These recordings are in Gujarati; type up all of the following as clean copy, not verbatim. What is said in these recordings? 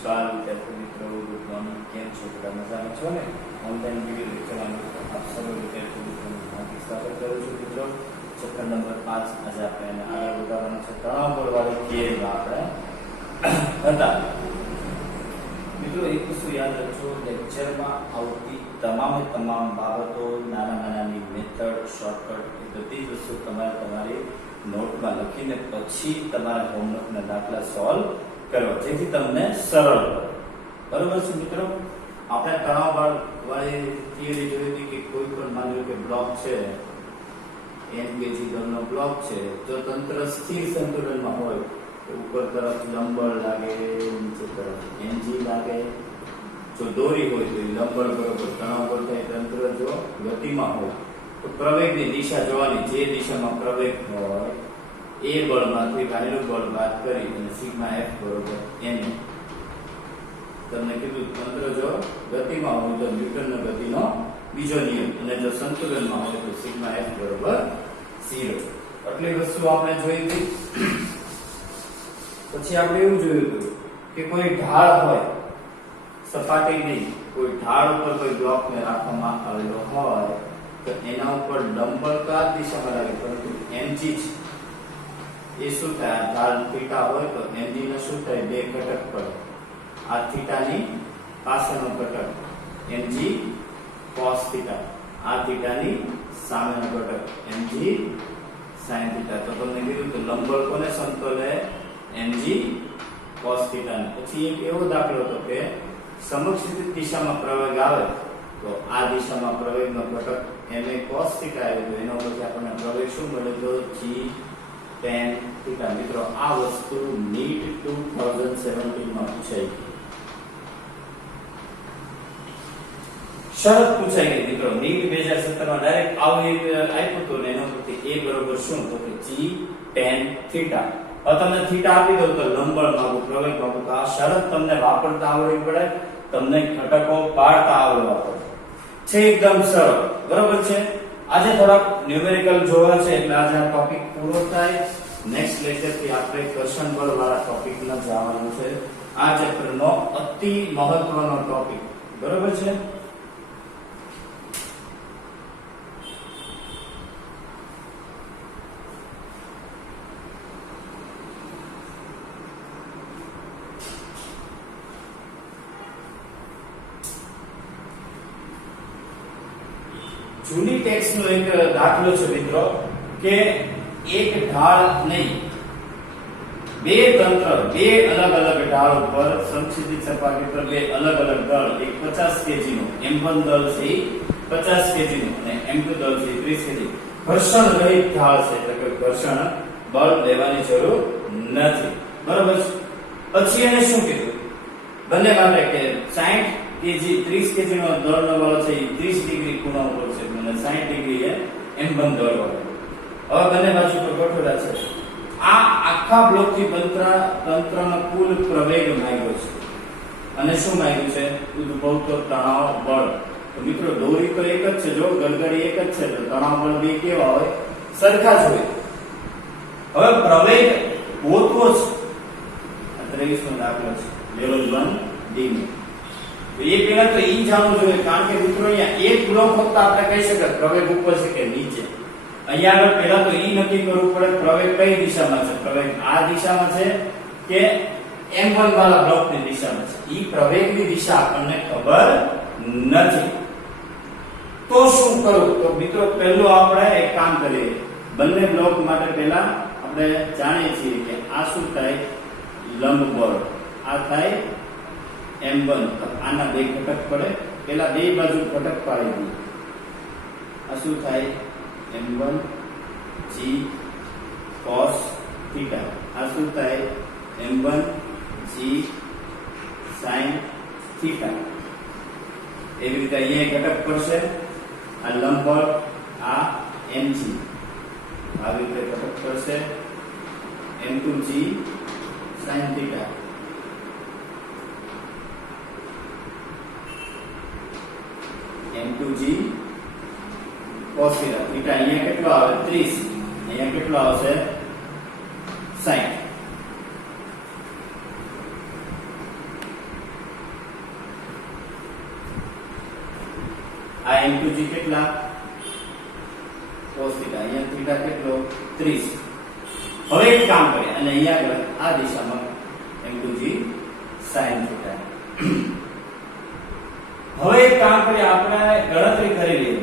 નમસ્કાર વિદ્યાર્થી મિત્રો, ગુડ મોર્નિંગ. કેમ છો? બધા મજામાં છો ને? ઓનલાઈન વિડિયો લેક્ચરમાં આપ સૌ વિદ્યાર્થી મિત્રોનું હાર્દિક સ્વાગત કરું છું. મિત્રો, ચેપ્ટર નંબર 5 આજે આપણે આગળ વધારવાનું છે. તણાવ બળવાળી થિયરીમાં આપણે હતા. મિત્રો, એક વસ્તુ યાદ રાખજો, લેક્ચરમાં આવતી તમામ બાબતો, નાની મેથડ, શોર્ટકટ, એ બધી જ વસ્તુ તમારી નોટમાં લખીને પછી તમારા હોમવર્કના દાખલા સોલ્વ કરો, જેથી તમને સરળ પડે. બરોબર છે મિત્રો? આપણે તણાવ વાળી થિયરી જોઈ હતી કે કોઈ પણ માની લો કે બ્લોક છે, n kg દળનો બ્લોક છે, જો તંત્ર સ્થિર સંતુલનમાં હોય તો ઉપર તરફ લંબળ લાગે, નીચે તરફ mg લાગે. જો દોરી હોય તો લંબળ બરોબર તણાવ બળ થાય. તંત્ર જો ગતિમાં હોય તો પ્રવેગની દિશા જોવાની, જે દિશામાં પ્રવેગ હોય એ બળમાંથી વાયુનું બળ બાદ કરી અને સિગ્મા f બરોબર n. તમને કીધું તંત્ર જો ગતિમાં હોય તો ન્યૂટનનો ગતિનો બીજો નિયમ, અને જો સંતુલનમાં હોય તો સિગ્મા f બરોબર 0. આટલી વસ્તુ આપણે જોઈ હતી. પછી આપણે એવું જોયું હતું કે કોઈ ઢાળ હોય, સપાટી નહીં, કોઈ ઢાળ ઉપર કોઈ બ્લોકને રાખવામાં આવેલો હોય તો એના ઉપર લંબળ તો આ દિશામાં લાગે, પરંતુ mg એ શું થાય? ઢાળ થીટા હોય તો mg નો શું થાય? બે ઘટક પડે. આ થીટાની પાછળનો ઘટક mg cos થીટા, આ થીટાની સામેનો ઘટક mg sin થીટા. તો તમને કીધું કે લંબળ કોને સમતોલે? mg cos થીટા ને. પછી એક એવો દાખલો હતો કે સમક્ષ દિશામાં પ્રવેગ આવે તો આ દિશામાં પ્રવેગનો ઘટક ma cos થીટા આવે તો એનો પછી આપણને પ્રવેગ શું મળે? તો g tan થીટા. મિત્રો, આ વસ્તુ નીટ 2017 માં પૂછાઈ ગઈ. શરત પૂછાઈ ગઈ મિત્રો, નીટ 2017 માં ડાયરેક્ટ આવું આપ્યું હતું ને એનો પરથી a બરોબર શું? તો કે g tan થીટા. હવે તમને થીટા આપી દઉં તો લંબળ માપું, પ્રવેગ માપું, તો આ શરત તમને વાપરતા આવડવી પડે, તમને ઘટકો પાડતા આવડવા પડે છે. એકદમ સરળ. બરોબર છે? આજે થોડાક ન્યુમેરિકલ જોવા છે એટલે આજે આ ટોપિક પૂરો થાય. નેક્સ્ટ લેક્ચર થી આપણે કર્ષણ બળ વાળા ટોપિક માં જવાનું છે. આ ચેપ્ટર નો અતિ મહત્વનો ટોપિક. બરોબર છે? જૂની ટેક્સ્ટ નો એક દાખલો છે મિત્રો કે એક ઢાળ નહીં, બે તંત્ર, બે અલગ ઢાળ ઉપર સમક્ષિતિજ સપાટી પર બે અલગ દળ, એક 50 kg નો m1 દળ છે 50 kg નો અને m2 દળ છે 30 kg, ઘર્ષણ રહિત ઢાળ છે, એટલે કે ઘર્ષણ બળ દેવાની જરૂર નથી. બરોબર છે? પછી એને શું કીધું? બંને માટે કે 60 kg 30 kg નો દળનો બળ છે 30 ડિગ્રી ખૂણા ઉપર છે અને 60 ડિગ્રી એ m1 દળ વાળો. હવે બંને બાજુ પર ગોઠવેલા છે. આ આખા બ્લોક થી તંત્રનો કુલ પ્રવેગ માંગ્યો છે અને શું માંગ્યું છે? ઉદ્ભવતો તણાવ બળ. તો મિત્રો, દોરી તો એક જ છે, જો ગળગળી એક જ છે તો તણાવ બળ બે કેવા હોય? સરખા જ હોય. હવે પ્રવેગ ગોતવો છે. આ 23 નો દાખલો છે, લેવલ 1 ડી નો. એ પેલા તો ઈ જાણવું જોઈએ, કારણ કે મિત્રો અહીંયા એક બ્લોક ફક્ત આપણે કહી શકીએ પ્રવેગ ઉપર છે કે નીચે. અહીંયા આગળ પહેલા તો ઈ નક્કી કરવું પડે પ્રવેગ કઈ દિશામાં છે. પ્રવેગ આ દિશામાં છે કે m1 વાળા બ્લોકની દિશામાં છે. ઈ પ્રવેગની દિશા આપણને ખબર નથી. તો શું કરવું? તો મિત્રો, પહેલું આપણે એક કામ કરીએ. બંને બ્લોક માટે પહેલા આપણે જાણીએ છીએ કે આ શું થાય? લંબ બળ. આ થાય m1. આના બે ઘટક પડે, પેલા બે બાજુ ઘટક પાડી દઈએ. આ શું થાય? m1 g cos theta. આ શું થાય? m1 g sin theta. એવી રીતે અહીંયા ઘટક પડશે. આ લંબ બળ, આ mg. આવી રીતે ઘટક પડશે m2 g sin theta. m2g cos theta. Theta અહીંયા કેટલો આવે? 30. અહીંયા કેટલો આવશે? 60. m2g કેટલા cos θ, અહીંયા θ કેટલો 30. હવે એક કામ કરીએ અને અહીંયા આગળ આ દિશામાં m2g sin θ. હવે એક કામ કરીએ, આપણે ગણતરી કરી લઈએ.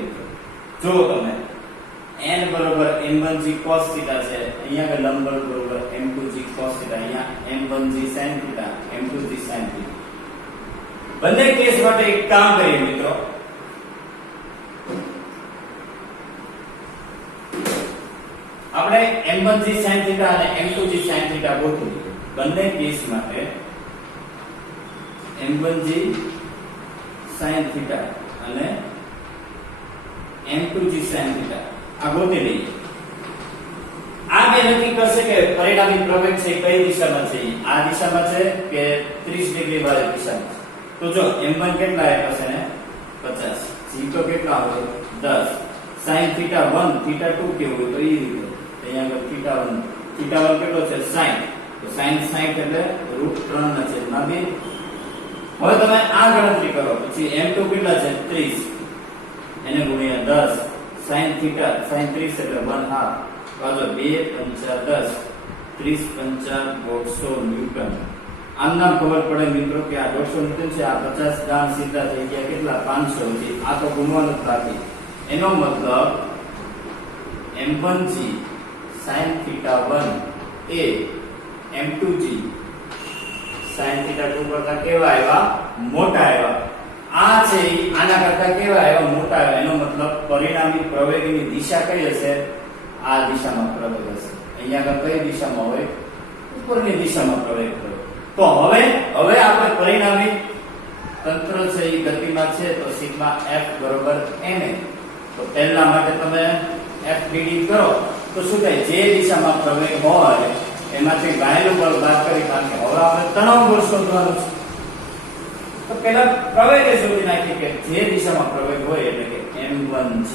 જો તમે n બરોબર m1g cos θ છે, અહીંયા આગળ લંબ બરોબર m2g cos θ, અહીંયા m1g sin θ, m2g sin θ. બંને કેસ માટે એક કામ કરીએ મિત્રો, આપણે m1g sin θ અને m2g sin θ ગોતું. બંને કેસ માટે m1g sin θ અને m2g sin θ આ ગોતી લઈએ. આ બે નક્કી કરશે કે પરિણામી પ્રવેગ છે કઈ દિશામાં છે, આ દિશામાં છે કે 30 ડિગ્રી વાળી દિશામાં છે. તો જો m1 કેટલા આવ્યા છે ને 50, g તો કેટલા હોય 10, sin θ1 θ2 કેવું હોય તો એ રીતે અહીંયા θ1 કેટલો છે 60, તો sin 60 એટલે √3 ના છેદમાં 2. હવે તમે આ ગણતરી કરો, પછી m2 કેટલા છે 30, એને ગુણ્યા 10, sin θ sin 30 એટલે 1/2, બાજુ 2 5 10, 30 5 150 ન્યૂટન. આમ નામ ખબર પડે મિત્રો કે આ 150 ન્યૂટન છે, આ 50 દાણ સીધા થઈ ગયા કેટલા 500 છે. આ તો ગુણવાનું જ બાકી. એનો મતલબ m1g sin θ1 એ m2g sin θ2 કરતા કેવા આવ્યા મોટા આવ્યા. આ છે આના કરતા કેવા આવ્યા મોટા આવ્યા. એનો મતલબ પરિણામી પ્રવેગની દિશા કઈ હશે, આ દિશામાં પ્રવેગ હશે. અહીંયા આગળ કઈ દિશામાં હોય, ઉપરની દિશામાં પ્રવેગ હોય. તો હવે આપણે પરિણામી તંત્ર છે એ ગતિમાં છે, તો સિગ્મા f બરોબર ma. તો પહેલા માટે તમે fbd કરો તો શું થાય, જે દિશામાં પ્રવેગ હોય એમાંથી ગાયલું બળ બાદ કરી નાખે. હવે આપણે તણાવ બળ શોધવાનું છે, તો પહેલા પ્રવેગ શોધી નાખીએ કે જે દિશામાં પ્રવેગ હોય, એટલે કે m1g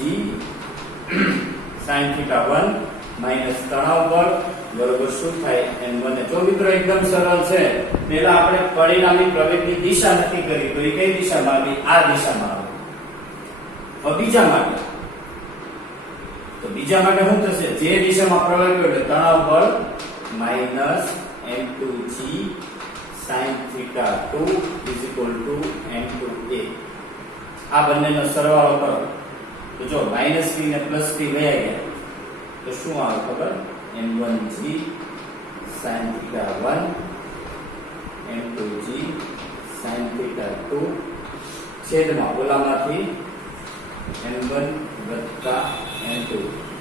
sin θ1 માઈનસ તણાવ બળ બરોબર શું થાય m1. જો મિત્રો એકદમ સરળ છે. પહેલા આપણે પરિણામી પ્રવેગની દિશા નક્કી કરી, તો એ કઈ દિશામાં આવી, આ દિશામાં આવી. હવે બીજા માટે શું થશે, જે દિશામાં પ્રવેગ હોય એટલે તણાવ બળ માઈનસ m2g sin θ2 m2a. આ બંનેનો સરવાળો કરો તો જો માઈનસ t ને પ્લસ t લઈ આવ્યા તો શું આવે ખબર, m1g sin θ1 m2g sin θ2 છેદમાં ઓલામાંથી m1 વત્તા m2.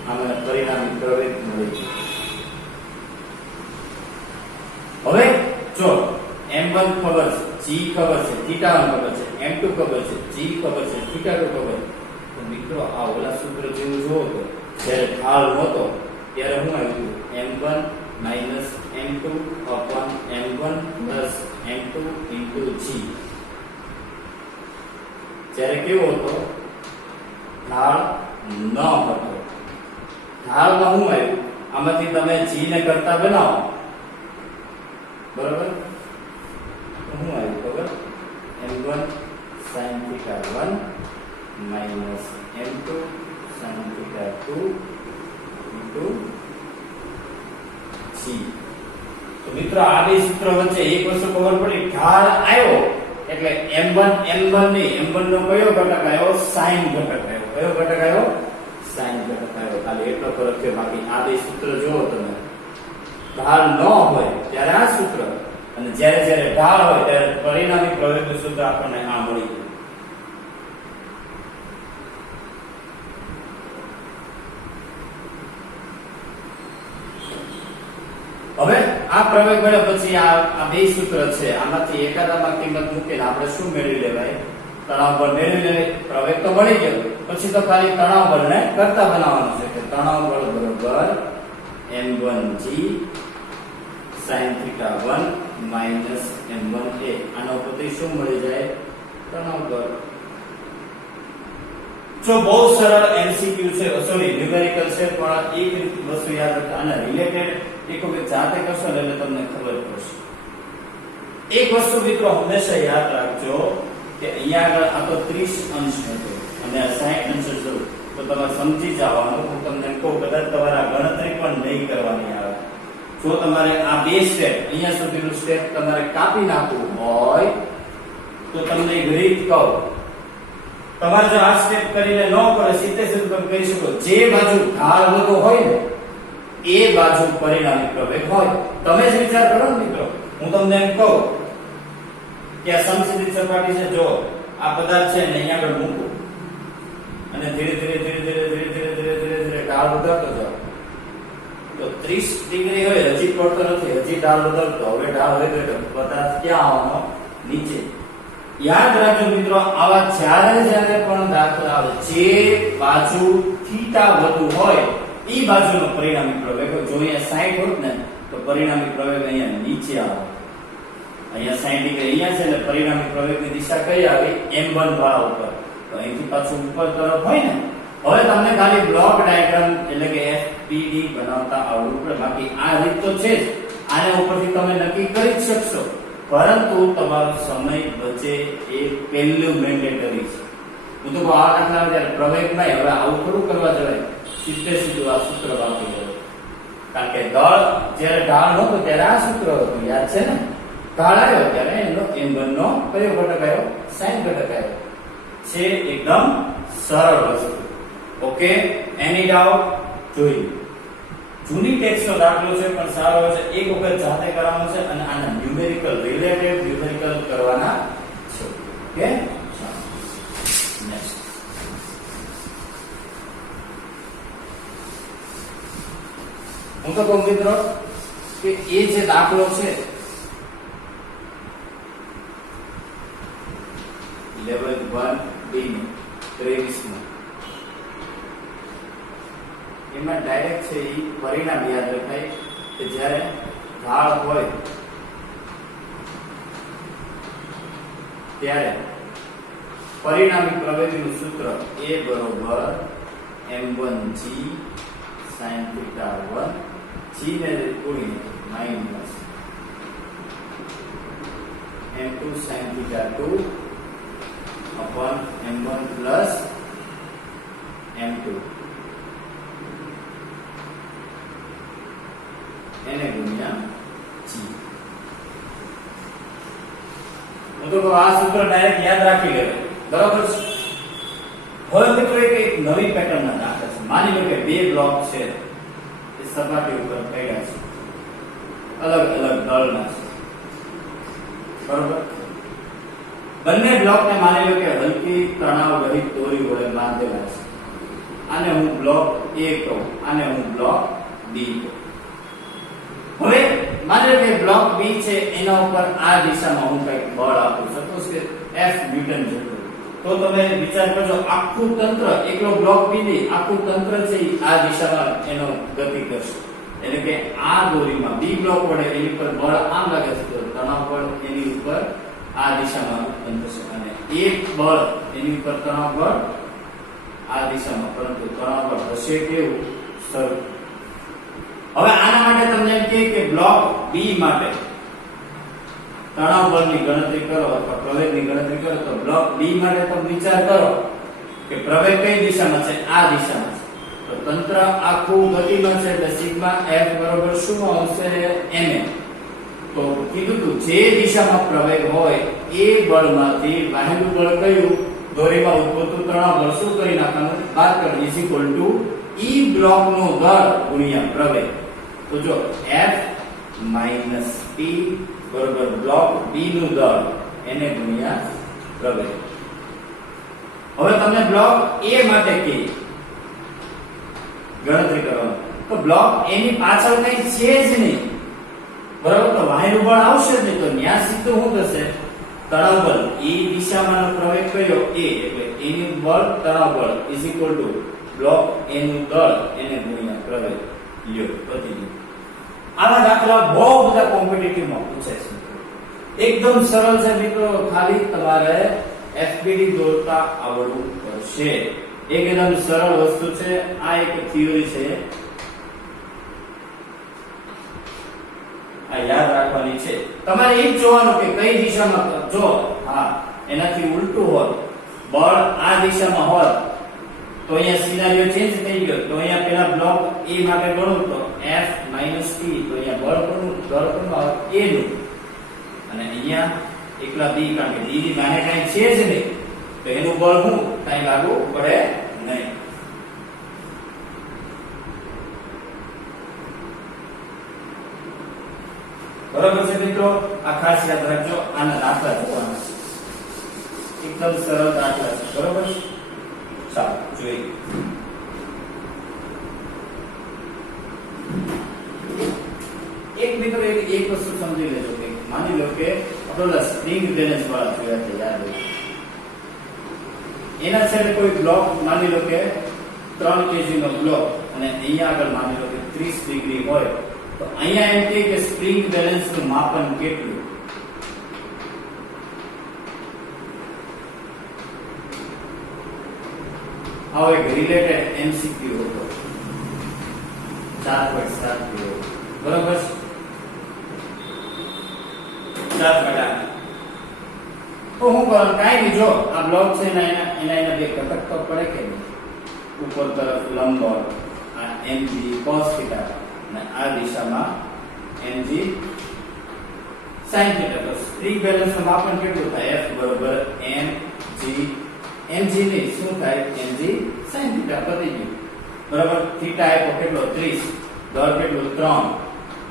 આમાં પરિણામી પ્રવેગ મળે છે. હવે જો m1 ખબર છે, g ખબર છે, θ1 ખબર છે, m2 ખબર છે, g ખબર છે, θ2 ખબર છે. તો મિત્રો આ ઓલા સૂત્ર જેવું જોવો તો જ્યારે ઢાળ નહોતો ત્યારે શું આવ્યું, m1 minus m2 upon m1 plus m2 into g. જ્યારે કેવો હતો, ઢાળ ન હતો. ઢાળમાં શું આવ્યું, આમાંથી તમે g ને કરતા બનાવો બરોબર, શું આવ્યું ખબર, m1 sin θ1 minus m2 sin θ2 into g. તો મિત્રો આ બે સૂત્ર વચ્ચે એક વસ્તુ ખબર પડી, ઢાળ આવ્યો એટલે m1 ની m1 નો કયો ઘટક આવ્યો, sin ઘટક આવ્યો. કયો ઘટક આવ્યો, sin ઘટક આવ્યો. ખાલી એટલો ફરક છે. બાકી આ બે સૂત્ર જોવો તમે, ઢાળ ન હોય ત્યારે આ સૂત્ર, અને જ્યારે ઢાળ હોય ત્યારે પરિણામી પ્રવેગનું સૂત્ર આપણને આ મળી ગયું. હવે આ પ્રવેગ મળ્યા પછી આ બે સૂત્ર છે, આમાંથી એકાદામાં કિંમત મૂકીને આપણે શું મેળવી લેવાય, તણાવ બળ મેળવી લેવાય. પ્રવેગ તો મળી ગયો, પછી તો ખાલી તણાવ બળને કરતા બનાવવાનું છે કે તણાવ બળ બરોબર m1g sin θ1 માઈનસ m1a. આનો ઉપરથી શું મળી જાય, તણાવ બળ. જો બહુ સરળ MCQ છે, સોરી ન્યુમેરિકલ છે, પણ એક વસ્તુ યાદ રાખો, આના રિલેટેડ એક વખત જાતે કરશો ને એટલે તમને ખબર પડશે. એક વસ્તુ મિત્રો હંમેશા યાદ રાખજો કે અહીંયા આગળ આ તો 30 અંશ હતો અને 60 અંશ જો તો તમે સમજી જવાનું. હું તમને કહું કદાચ તમારા ગણતરી પણ નહીં કરવાની આવે. જો તમારે આ બે સ્ટેપ અહીંયા સુધીનું સ્ટેપ તમારે કાપી નાખવું હોય તો તમને એક રીત કહું. તમારે જો આ સ્ટેપ કરીને ન કરે સીધે સીધું તમે કહી શકો જે બાજુ ઢાળ વધુ હોય ને એ બાજુ પરિણામી પ્રવેગ હોય. તમે જ વિચાર કરો ને મિત્રો. હું તમને એમ કહું કે આ સમસીધી સપાટી છે, જો આ પદાર્થ છે ને અહીંયા આગળ મૂકો અને ધીરે ધીરે ધીરે ધીરે ધીરે ધીરે ધીરે ધીરે ધીરે ઢાળ વધારતો જાઓ તો 30 ડિગ્રી હોય હજી પડતો નથી, હજી ઢાળ વધારતો, હવે ઢાળ વધે પદાર્થ ક્યાં આવવાનો? નીચે. યાદ રાખજો મિત્રો, આવા જ્યારે પણ દાખલા આવે જે બાજુ થીટા વધુ હોય એ બાજુનો પરિણામી પ્રવેગ હોય. જો અહીંયા 60 હોત ને તો પરિણામી પ્રવેગ અહીંયા નીચે આવે. અહીંયા 60 ડિગ્રી અહીંયા છે એટલે પરિણામી પ્રવેગની દિશા કઈ આવી? m1 વાળા ઉપર. તો અહીંથી પાછું ઉપર તરફ હોય ને. હવે તમને ખાલી બ્લોક ડાયાગ્રામ એટલે કે FPD બનાવતા આવડવું પડે. બાકી આ રીત તો છે જ, આને ઉપરથી તમે નક્કી કરી જ શકશો, પરંતુ તમારો સમય બચે એ પહેલું મેન્ડેટરી છે. હું તો આ દાખલા જ્યારે પ્રવેગ નહીં, હવે આવું થોડું કરવા જવાય, સીધું આ સૂત્ર વાપરી લેવું. કારણ કે દળ જ્યારે ઢાળ નહોતો ત્યારે આ સૂત્ર હતું, યાદ છે ને? ઢાળ આવ્યો ત્યારે એનો m1 નો કયો ઘટક આવ્યો? sin ઘટક આવ્યો. છે એકદમ સરળ વસ્તુ. ઓકે, એની ડાઉટ? જોઈએ. જૂની ટેક્સ્ટનો દાખલો છે પણ સારો છે, એક વખત જાતે કરવાનો છે અને આના ન્યુમેરિકલ રિલેટેડ ન્યુમેરિકલ કરવાના છે. Okay, next. હું તો કહું મિત્રો કે એ જે દાખલો છે લેવલ 1B નો 23 નો, એમાં ડાયરેક્ટ છે એ પરિણામ યાદ રખાય કે જ્યારે ઢાળ હોય ત્યારે પરિણામી પ્રવેગનું સૂત્ર A બરોબર m1g sin θ1 g ને ગુણીને minus m2 sin θ2 upon m1 plus m2 એને ગુણ્યા g. હું તો આ સૂત્ર ડાયરેક્ટ યાદ રાખી લેવું, બરાબર છે? હવે મિત્રો એક નવી પેટર્નના દાખલા છે. માની લો કે બે બ્લોક છે એ સપાટી ઉપર પડ્યા છે, અલગ અલગ દળના છે, બરાબર? બંને બ્લોકને માની લો કે હલકી તણાવ રહિત દોરી વડે બાંધેલા છે. આને હું બ્લોક A કહું, આને હું બ્લોક B કહું. હવે માની લો કે બ્લોક B છે એના ઉપર આ દિશામાં હું કંઈક બળ આપું, સપોઝ કે F ન્યૂટન જેટલું. તો તમે વિચાર કરજો, આખું તંત્ર એકલો બ્લોક B ની આખું તંત્ર છે આ દિશામાં એનો ગતિ કરશે. એટલે કે આ દોરીમાં B બ્લોક વડે એની પર બળ આમ લાગે છે તો તણાવ બળ એની ઉપર આ દિશામાં ઉત્પન્ન થશે અને એક બળ એની ઉપર તણાવ બળ આ દિશામાં, પરંતુ તણાવ બળ હશે કેવું? સરખું. હવે આના માટે તમને એમ કે બ્લોક B માટે તણાવ બળની ગણતરી કરો અથવા પ્રવેગની ગણતરી કરો તો બ્લોક B માટે તમે વિચાર કરો કે પ્રવેગ કઈ દિશામાં છે? આ દિશામાં છે. તો તંત્ર આખું ગતિમાં છે એટલે સિગ્મા F બરોબર શું આવશે? ma. તો કીધું તું જે દિશામાં પ્રવેગ હોય એ બળમાંથી વાહેલું બળ કયું? દોરીમાં ઉદ્ભવતું તણાવ બળ શું કરી નાખવાનું? બાદ કરો is equal to E block નો દળ ગુણ્યા પ્રવેગ. તો જો F માઈનસ P બરોબર બ્લોક B નું દળ એને ગુણ્યા પ્રવેગ. હવે તમને બ્લોક A માટે કે ગણતરી કરવાની, તો બ્લોક A ની પાછળ કઈ છે જ નહીં, બરાબર? તો વાયુનું બળ આવશે જ નહીં, તો ન્યા સીધું શું થશે? તણાવ બળ એ દિશામાંનો પ્રવેગ કયો? A, એટલે A નું બળ તણાવ બળ is equal two block A નું દળ એને ગુણ્યા પ્રવેગ. લ્યો, પતી ગયું. આવા દાખલા બહુ બધા કોમ્પિટિટિવ માં પૂછે છે. એકદમ સરળ છે મિત્રો, ખાલી તમારે FPD દોરતા આવડવું પડશે. એકદમ સરળ વસ્તુ છે. આ એક થિયરી છે, આ યાદ રાખવાની છે. તમારે એ જ જોવાનું કે કઈ દિશામાં, જો હા એનાથી ઉલટું હોય બળ આ દિશામાં હોત તો અહીંયા સિનારીઓ ચેન્જ થઈ ગયો. તો અહીંયા પેલા બ્લોક A માટે ગણું તો F - T. તો અહીંયા બળ કોનું આવે? A નું. અને અહીંયા એકલા B, કારણ કે D ની બાને કાંઈ છે જ નહીં, તો એનું બળ હું કાંઈ લાગુ પડે નહીં. બરાબર છે મિત્રો? આ ખાસ યાદ રાખજો. આના દાખલા જોવાના છે, એકદમ સરળ દાખલા છે. બરાબર? ચાલો જોઈએ. એક મિત્રો એક વસ્તુ સમજી લેજો કે માની લો કે આપણે સ્પ્રિંગ બેલેન્સ વાળા જોયા છે, યાદ હોય. એના છેડે કોઈ બ્લોક માની લો કે 3 kg નો બ્લોક અને અહીંયા આગળ માની લો કે 30 ડિગ્રી હોય, તો અહીંયા એમ કે સ્પ્રિંગ બેલેન્સ નું માપન કેટલું? આવો એક રિલેટેડ MCQ હતો 4.7 કિલો. બરોબર? 4 તો હું કરું કાઈ નહીં. જો આ બ્લોક છે એના બે ઘટક તો પડે કે નહીં? ઉપર તરફ લંબ આ mg cos θ અને આ દિશામાં mg sin θ. તો સ્પ્રિંગ બેલેન્સ નું માપન કેટલું થાય? F બરોબર mg ની શું થાય? mg sin θ. પતી ગયું. બરાબર? θ આપ્યો કેટલો? 30. દર કેટલું? 3.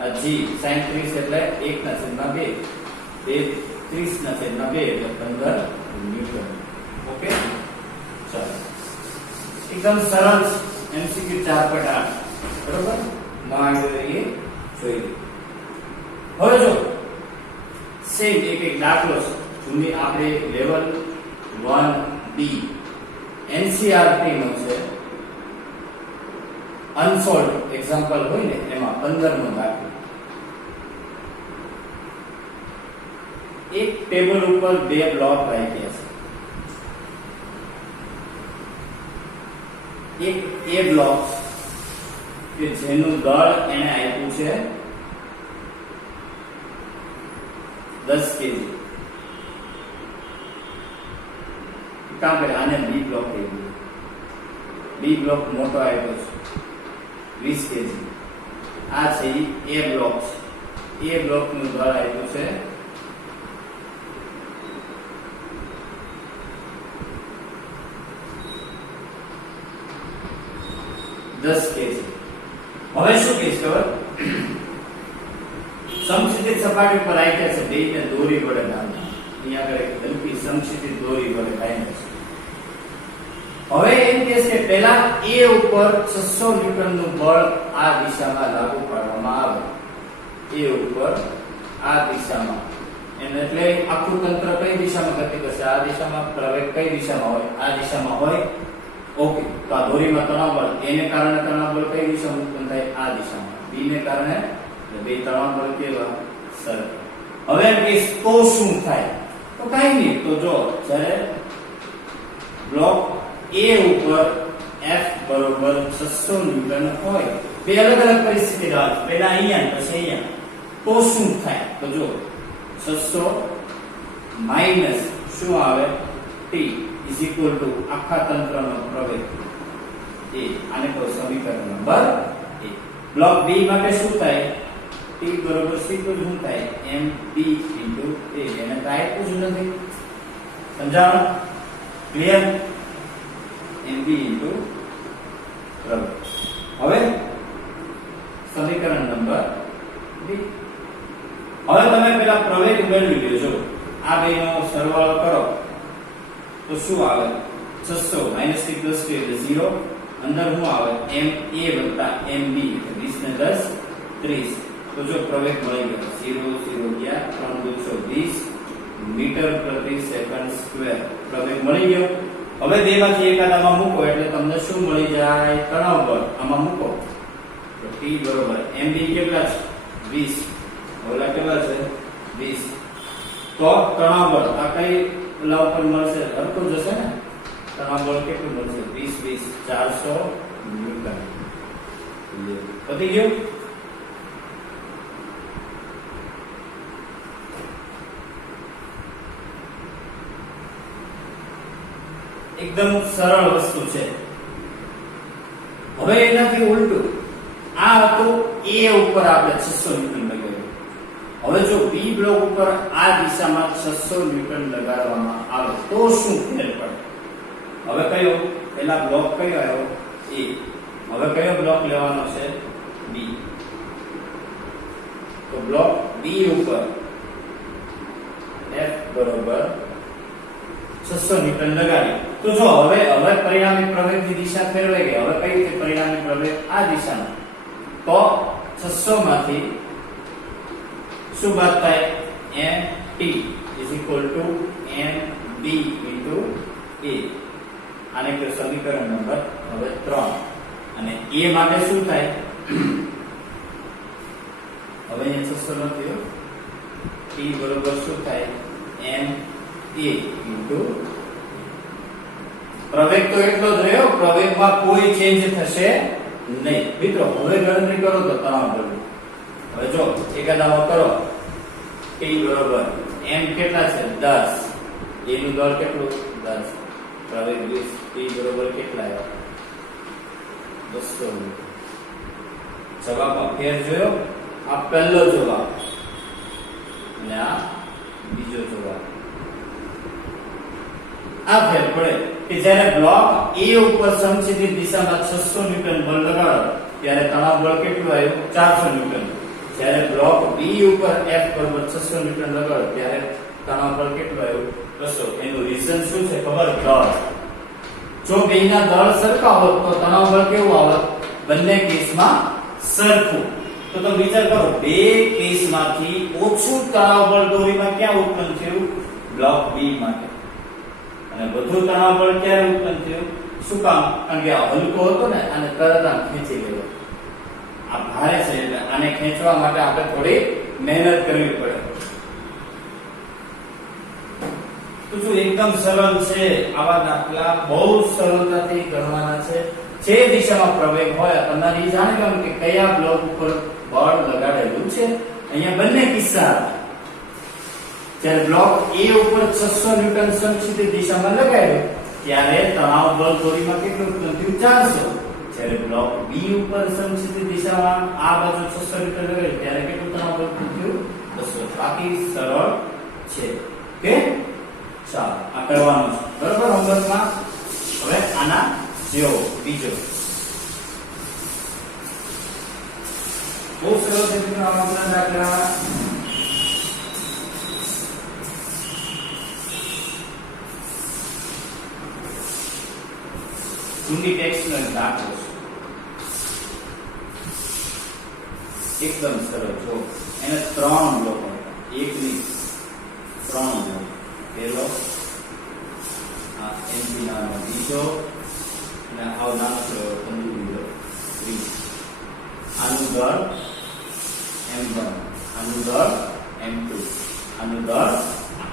આ g sin 30 એટલે 1/2. 30/2 એટલે 15 ન્યૂટન. ઓકે, ચાલો. એકદમ સરળ MCQ 4.8. બરાબર? માંડ લઈએ જોઈએ. હવે જો સેમ એક દાખલો છે. જૂની આપણે લેવલ 1B NCERT નો છે. અનસોલ્ડ એક્ઝામ્પલ હોય ને એમાં 15 નો દાખલો. એક ટેબલ ઉપર બે બ્લોક રાખ્યા છે. એક એ બ્લોક કે જેનું દળ એને આપ્યું છે 10 kg. કામ કરે આને બી બ્લોક કહી દઈએ. બી બ્લોક મોટો આપ્યો છે 20 kg. આ છે એ બ્લોક છે. એ બ્લોક નું દળ આપ્યું છે 10 kg. હવે શું કહીશ ખબર? સમક્ષિતિજ સપાટી પર રાખ્યા છે, બેયને દોરી વડે બાંધ્યા. અહીંયા આગળ એક હલકી સમક્ષિતિજ દોરી વડે બાંધ્યા છે. હવે એમ કહે છે કે પહેલા A ઉપર 600 ન્યૂટન નું બળ આ દિશામાં લાગુ પાડવામાં આવે. A ઉપર આ દિશામાં, એટલે આખું તંત્ર કઈ દિશામાં ગતિ કરશે? આ દિશામાં. પ્રવેગ કઈ દિશામાં હોય? આ દિશામાં હોય. ઓકે, તો આ દોરીમાં તણાવ બળ, એને કારણે તણાવ બળ કઈ દિશામાં ઉત્પન્ન થાય? આ દિશામાં. B ને કારણે બે તણાવ બળ કેવા? સરખા. હવે કે તો શું થાય? તો કાઈ નહીં. તો જો જ્યારે બ્લોક A ઉપર F બરોબર 600 ન્યૂટન હોય, બે અલગ અલગ પરિસ્થિતિ રહે. પહેલા અહીંયા પછી અહીંયા. તો શું થાય? તો જો 600 માઈનસ શું આવે? T ઇઝ ઇક્વલ ટુ આખા તંત્રનો પ્રવેગ A. આને કહો સમીકરણ નંબર 1. બ્લોક B માટે શું થાય? T બરોબર સીધું શું થાય? mb * A. એને કાંઈ પૂછ્યું નથી. સમજાણું? ક્લિયર? mb * પ્રવેગ. હવે સમીકરણ નંબર 2. હવે તમે પેલા પ્રવેગ મેળવી લેજો. આ બેનો સરવાળો કરો તો શું આવે? 600 - t + t એટલે 0. અંદર શું આવે? ma + mb એટલે 20 ને 10 30. તો જો પ્રવેગ મળી ગયો 0 0 ગયા 3 × 20 મીટર પ્રતિ સેકન્ડ સ્ક્વેર. પ્રવેગ મળી ગયો. હવે બેમાંથી એકાદામાં મૂકો એટલે તમને શું મળી જાય? તણાવ બળ. આમાં મૂકો તો t બરોબર mb કેટલા છે? 20. ઓલા કેટલા છે? 20. તો તણાવ બળ આ કઈ ઓલા ઉપર મળશે? હરખું જશે ને? તણાવ બળ કેટલું મળશે? 20 20 400 ન્યૂટન. પતી ગયું? એકદમ સરળ વસ્તુ છે. હવે એનાથી ઉલટું આ હતું A ઉપર આપણે 600 ન્યૂટન લગાવ્યું. હવે જો B બ્લોક ઉપર આ દિશામાં 600 ન્યૂટન લગાડવામાં આવે તો શું ફેર પડે? હવે કયો પેલા બ્લોક કયો આવ્યો? A. હવે કયો બ્લોક લેવાનો છે? B. તો બ્લોક B ઉપર F બરોબર 600 ન્યૂટન લગાડી. તો જો હવે પરિણામી પ્રવેગની દિશા ફેરવાઈ ગઈ. હવે કઈ રીતે પરિણામી પ્રવેગ આ દિશામાં? તો 600 માંથી શું બાદ થાય? mt mb a. આને કે સમીકરણ નંબર હવે 3. અને a માટે શું થાય? હવે અહીંયા 600 લખ્યો. t બરોબર શું થાય? m a પ્રવેગ તો એટલો જ રહ્યો, પ્રવેગમાં કોઈ ચેન્જ થશે નહીં. મિત્રો હવે ગણતરી કરો તો તણાવ બળ. હવે જો એકાદામાં કરો. t બરોબર m કેટલા છે? 10. a નું દળ કેટલું? 10. પ્રવેગ 20. t બરોબર કેટલા આવ્યા? 200. જવાબમાં ફેર જોયો? આ પહેલો જવાબ અને આ બીજો જવાબ. આ ફેર પડે કે જ્યારે બ્લોક A ઉપર સમછેદી દિશામાં 600 ન્યૂટન બળ લગાડો ત્યારે તણાવ બળ કેટલું આવ્યું? 400 ન્યૂટન. જ્યારે બ્લોક B ઉપર F બરાબર 600 ન્યૂટન લગાડો ત્યારે તણાવ બળ કેટલું આવ્યું? 200. એનું રીઝન શું છે ખબર? દળ. જો બેયના દળ સરખા હોત તો તણાવ બળ કેવું આવત? બંને કેસમાં સરખું. તો વિચાર કરો, બે કેસમાંથી ઓછું તણાવ બળ દોરીમાં ક્યાં ઉત્પન્ન થયું? બ્લોક B માટે. અને વધુ તણાવ બળ ક્યારે ઉત્પન્ન થયું? શું કામ? કારણ કે આ હલકો હતો ને, આને તરત આમ ખેંચી લેવો. આ ભારે છે એટલે આને ખેંચવા માટે આપણે થોડી મહેનત કરવી પડે. તો જો એકદમ સરળ છે. આવા દાખલા બહુ સરળતાથી ગણવાના છે. જે દિશામાં પ્રવેગ હોય તમારે એ જાણી લેવાનું કે કયા બ્લોક ઉપર બળ લગાડેલું છે. અહીંયા બંને કિસ્સા હતા. જ્યારે બ્લોક A ઉપર 600 ન્યૂટન સમછેદી દિશામાં લગાડ્યો ત્યારે તણાવ બળ દોરીમાં કેટલું ઉત્પન્ન થયું? 400. જ્યારે બ્લોક B ઉપર સમછેદી દિશામાં આ બાજુ 600 ન્યૂટન લગાડ્યું ત્યારે કેટલું તણાવ બળ ઉત્પન્ન થયું? 200. બાકી સરળ છે. ઓકે, ચાલો આ કરવાનું છે બરાબર હોમવર્કમાં. હવે આના જેવો બીજો બહુ સરળ છે મિત્રો. આવા દાખલા જૂની ટેક્સ્ટનો દાખલો છે. એકદમ સરળ. જો એને 3 બ્લોક એકની 3 બ્લોક. પહેલો આ એન્ટિનાનો બીજો અને આવો નાનો તંદુરો 20. આનું દળ m1, આનું દળ m2, આનું દળ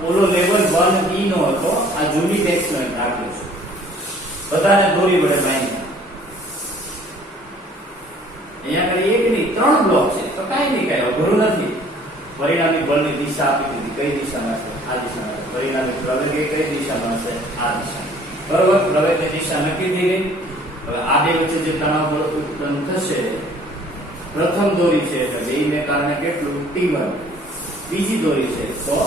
ઓલો લેવલ 1 e નો હતો. આ જૂની ટેક્સ્ટનો દાખલો છે. બધાને દોરી વડે બાંધી. અહીંયા આગળ એક ની 3 બ્લોક છે તો કાઈ નહીં, કાઈ અઘરું નથી. પરિણામી બળની દિશા આપી દીધી. કઈ દિશામાં છે? આ દિશામાં. પરિણામી પ્રવેગ કઈ દિશામાં છે? આ દિશામાં. બરોબર, પ્રવેગની દિશા નક્કી થઈ ગઈ. હવે આ બે વચ્ચે જે તણાવ બળ ઉત્પન્ન થશે, પ્રથમ દોરી છે એટલે બેયને કારણે કેટલું? T1. બીજી દોરી છે તો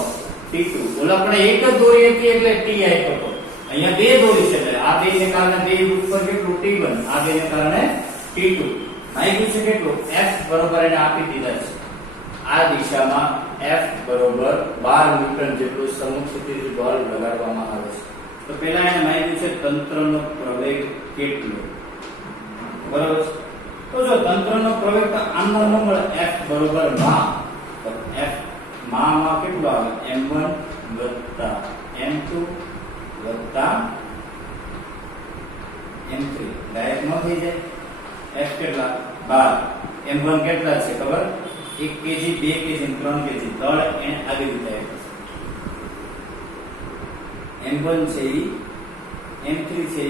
T2. ઓલા આપણે એક જ દોરી હતી એટલે T આપ્યો હતો. અહીંયા બે દોરી છે એટલે આ બેયને કારણે બે ઉપર કેટલું? T1. આ બેયને કારણે T2. માહિતી છે કેટલું? F બરોબર એને આપી દીધા છે. આ દિશામાં F બરોબર 12 ન્યૂટન જેટલું સમક્ષેદી બળ લગાડવામાં આવે છે. તો પહેલા એને માહિતી છે તંત્રનો પ્રવેગ કેટલો. બરોબર. તો જો તંત્રનો પ્રવેગ તો આમનો ન મળે. F બરોબર માં. તો F માં કેટલું આવે? m1 m2 m3. ડાયરેક્ટ ન થઈ જાય. F કેટલા? 12. m1 કેટલા છે ખબર? 1 kg 2 kg 3 kg દળ એને આવી રીતે m1 છે m3 છે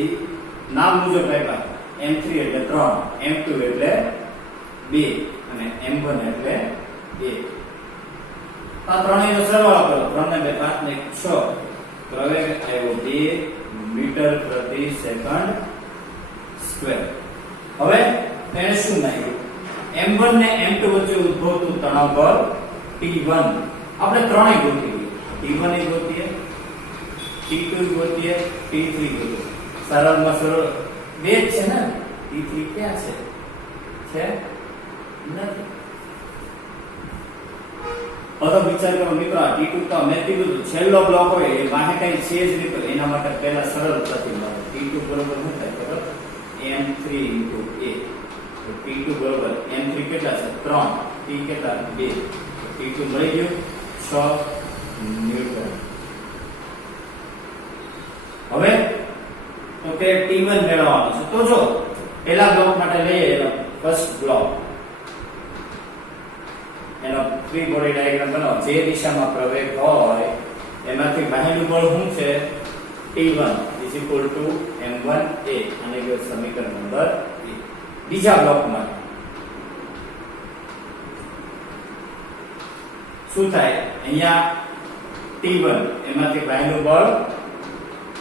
નામ મુજબ આપ્યા. m3 એટલે 3, m2 એટલે 2 અને m1 એટલે 2. આ ત્રણેયનો સરવાળો કરો. 3 ને 2 5 ને 6. પ્રવેગ આવ્યો 2 મીટર પ્રતિ સેકન્ડ સ્ક્વેર. હવે તેને શું માન્યું? m1 ને m2 વચ્ચે ઉદ્ભવતું તણાવ બળ T1 આપણે ત્રણેય ગોતી લઈએ. T1 એ ગોતીએ, T2 ગોતીએ, T3 ગોતીએ. સરળમાં સરળ બે જ છે ને. T3 ક્યાં છે? નથી. હવે વિચાર કરો મિત્રો, આ T2 તો મેં કીધું છેલ્લો બ્લોક હોય એ વાહે કઈ છે જ નહીં, તો એના માટે પહેલા સરળતાથી મળે. T2 બરોબર શું થાય ખબર? m3 * a. તો T2 બરોબર m3 કેટલા છે? 3. T કેટલા? 2. T2 મળી ગયું 6 ન્યૂટન. હવે તો કે T1 મેળવવાનું છે. તો જો પહેલા બ્લોક માટે લઈએ, એનો ફર્સ્ટ બ્લોક, એનો ફ્રી બોડી ડાયાગ્રામ બનાવો. જે દિશામાં પ્રવેગ હોય એમાંથી બાહ્યનું બળ શું છે? T1 = m1a. અને કે સમીકરણ નંબર 1. બીજા બ્લોક માટે શું થાય? અહીંયા T1 એમાંથી બાહ્યનું બળ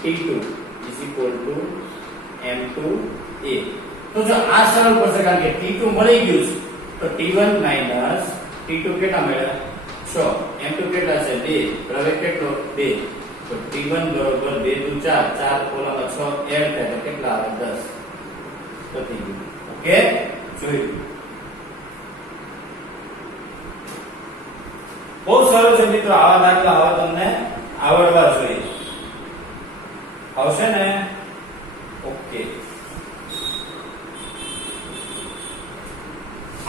T2 = m2a. તો જો આ સરળ પડશે, કારણ કે T2 મળી ગયું છે, તો T1 - T2 કેટલા મળ્યા? 6. m2 કેટલા છે? 2. પ્રવેગ કેટલો? 2. તો T1 બરોબર 2 * 4. 4 ઓલામાં 6 એડ થાય તો કેટલા આવે? 10. તો થઈ ગયું. ઓકે, જોયું. બહુ સરળ છે મિત્રો. આવા દાખલા હવે તમને આવડવા જોઈએ. આવશે ને? ઓકે.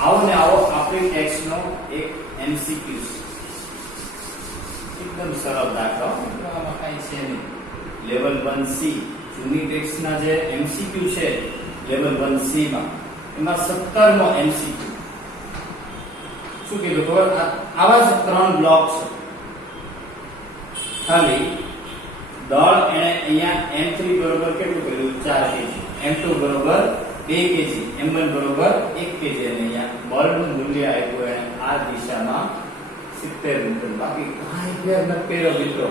આવો ને આવો આપણી ટેક્સ્ટ નો એક MCQ છે. એકદમ સરળ દાખલો, આમાં કાંઈ છે નહીં. લેવલ 1C જૂની ટેક્સ્ટ ના જે MCQ છે લેવલ 1C માં, એમાં 17મો MCQ. શું કીધું ખબર? આવા જ 3 બ્લોક છે. ખાલી દળ એને અહીંયા m3 બરોબર કેટલું કર્યું? 4 kg, m2 બરોબર 2 kg, m1 બરોબર 1 kg, અને અહીંયા બળનું મૂલ્ય આપ્યું એને આ દિશામાં 70 ન્યૂટન. બાકી કાંઈ ફેર ન કર્યો મિત્રો.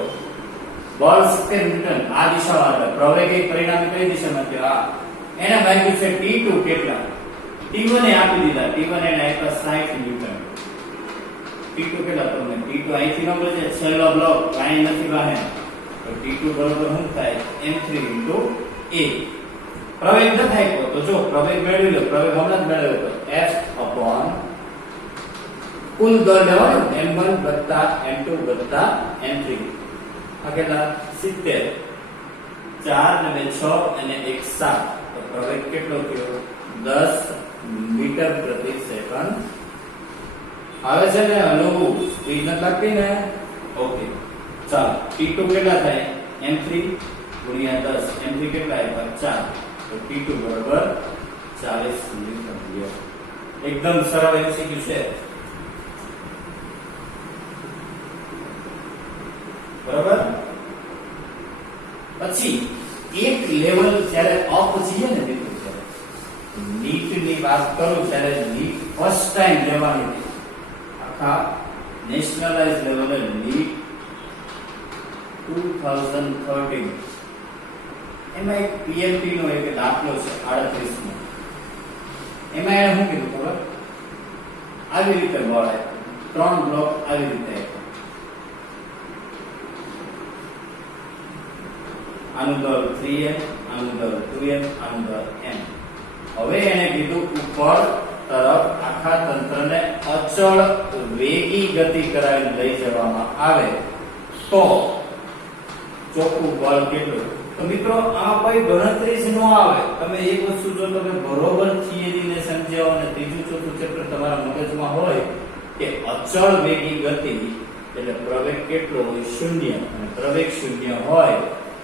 બળ 70 ન્યૂટન આ દિશામાં આવે. પ્રવેગ એ પરિણામ કઈ દિશામાં થયો? આ એને માગ્યું છે T2 કેટલા? T1 એ આપી દીધા. T1 એને આપ્યા 60 ન્યૂટન. T2 કેટલા? તમને T2 અહીંથી ન મળે, છેલ્લો બ્લોક કાંઈ નથી વાહે. તો T2 બરોબર શું થાય? m3 * a. પ્રવેગ ન થાય તો જો પ્રવેગ મેળવી લો. પ્રવેગ હમણાં જ મેળવ્યો તો f upon કુલ દળ લેવાનો m1 + m2 + m3. આ કેટલા? 70. 4 ને 2 6 અને 1 7. તો પ્રવેગ કેટલો થયો? 10 મીટર પ્રતિ સેકન્ડ. આવે છે ને? હલવું સ્પીડ નથી લાગતી ને? ઓકે, ચાલો. T2 કેટલા થાય? m3 * 10. m3 કેટલા આવ્યા? 4. તો T2 બરોબર 40 ન્યૂટન. એકદમ સરળ MCQ છે. બરોબર. પછી એક લેવલ જ્યારે અપ જઈએ ને મિત્રો, નીટ ની વાત કરું ત્યારે નીટ ફર્સ્ટ ટાઈમ લેવાની હતી. આખા નેશનલાઇઝ લેવલે નીટ 2013. એમાં એક PMT નો એક દાખલો છે 38 નો. એમાં એને શું કીધું ખબર? આવી રીતે વળાય 3 બ્લોક આવી રીતે. આનું દળ 3m, આનું દળ 2m, આનું દળ m. હવે એને કીધું ઉપર તરફ આખા તંત્રને અચળ વેગી ગતિ કરાવીને લઈ જવામાં આવે તો ચોખ્ખું બળ કેટલું? તો મિત્રો આ કોઈ ગણતરી જ ન આવે. તમે એક વસ્તુ જો તમે બરોબર થિયરી ને સમજાવો ને ત્રીજું ચોથું ચેપ્ટર તમારા મગજમાં હોય કે અચળ વેગી ગતિ એટલે પ્રવેગ કેટલો હોય? 0. અને પ્રવેગ 0 હોય